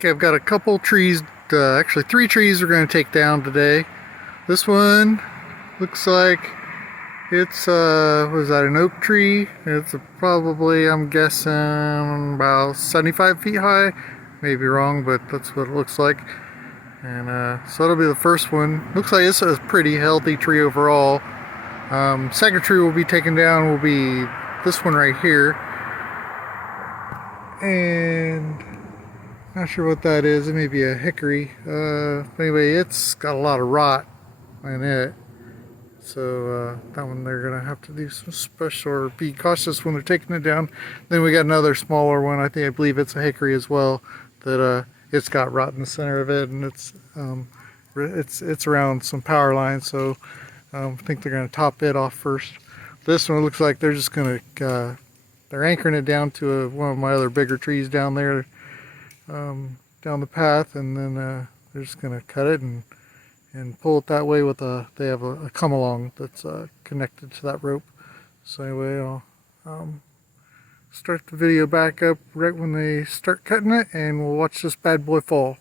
Okay, I've got a couple trees, actually 3 trees we're going to take down today. This one looks like it's, was that an oak tree? It's probably, I'm guessing, about 75 feet high. Maybe wrong, but that's what it looks like. And so that'll be the first one. Looks like it's a pretty healthy tree overall. Second tree we'll be taking down will be this one right here. And not sure what that is. It may be a hickory. Anyway, it's got a lot of rot in it. So that one they're gonna have to do some special, or be cautious when they're taking it down. Then we got another smaller one. I believe it's a hickory as well. That it's got rot in the center of it, and it's around some power lines. So I think they're gonna top it off first. This one looks like they're just gonna they're anchoring it down to one of my other bigger trees down there, down the path, and then they're just gonna cut it and pull it that way with they have a come along that's connected to that rope. So anyway, I'll start the video back up right when they start cutting it, and we'll watch this bad boy fall.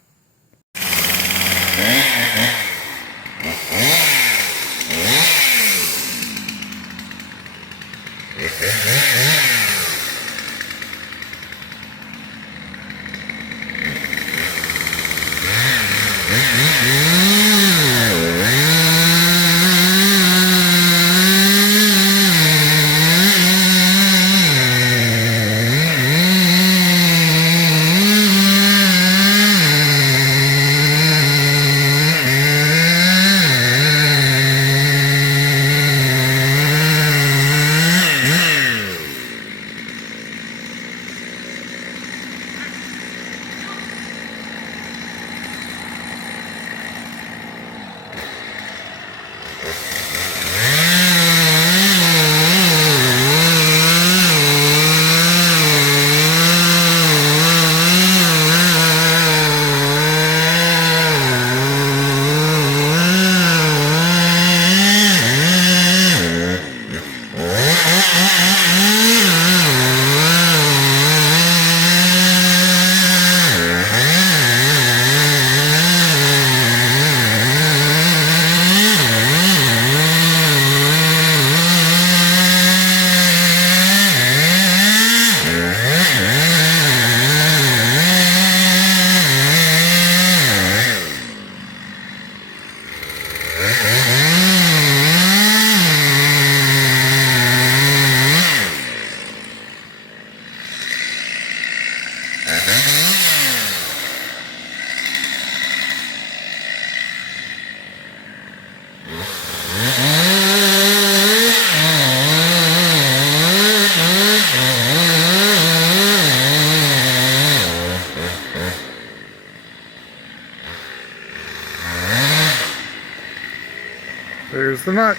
There's the notch.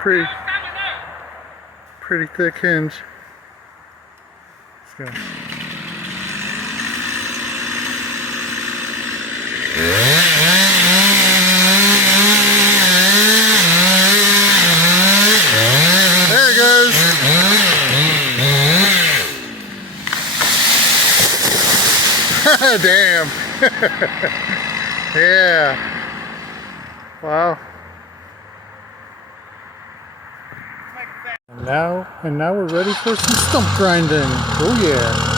pretty thick hinge. Let's go. There it goes. Damn. Yeah. Wow. And now we're ready for some stump grinding. Oh yeah.